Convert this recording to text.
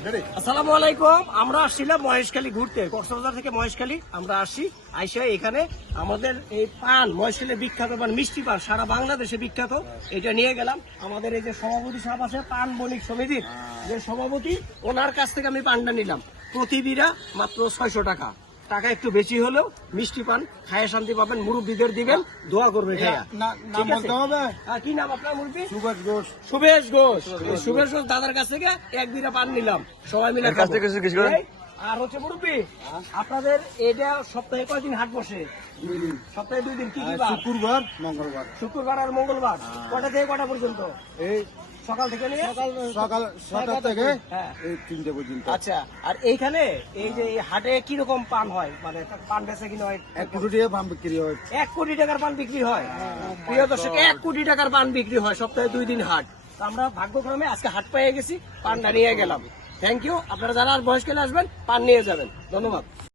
আসসালামু আলাইকুম। আমরা আসছিলাম মহেশখালী ঘুরতে, কক্সবাজার থেকে মহেশখালী আমরা আসছি। আইসা এখানে আমাদের এই পান, মহেশখালী বিখ্যাত পান, মিষ্টি পান, সারা বাংলাদেশে বিখ্যাত। এটা নিয়ে গেলাম আমাদের এই যে সভাপতি সাহেব আছে পান বণিক সমিতির যে সভাপতি, ওনার কাছ থেকে আমি পানটা নিলাম। প্রতি বিড়া মাত্র 600 টাকা। টাকা একটু বেশি হলেও মিষ্টি পান খায় শান্তি পাবেন, মুরব্বীদের দিবেন, দোয়া করবে খায়া। কি নাম আপনার মুরব্বী? সুবেশ ঘোষ। সুবেশ ঘোষ দাদার কাছ থেকে এক বিড়া পান নিলাম, সবাই মিলে খাবো। আর হচ্ছে মুরব্বী, আপনাদের এটা সপ্তাহে কয়দিন হাট বসে? সপ্তাহে 2 দিন। কি কি বার? শুক্রবার আর মঙ্গলবার। কটা থেকে কটা পর্যন্ত? সকাল থেকে নিয়ে সকাল 7টা থেকে 3টা পর্যন্ত। আচ্ছা, আর এইখানে এই যে হাটে কিরকম পান হয়, মানে পান বেচা কিনা হয়? 1 কোটি টাকা পান বিক্রি হয়। 1 কোটি টাকার পান বিক্রি হয়। প্রিয় দর্শক, 1 কোটি টাকার পান বিক্রি হয়, সপ্তাহে 2 দিন হাট। তো আমরা ভাগ্যক্রমে আজকে হাট পেয়ে গেছি, পানটা নিয়ে গেলাম। Thank you. আপনারা যারা আর বয়স্কালে আসবেন পান নিয়ে যাবেন। ধন্যবাদ।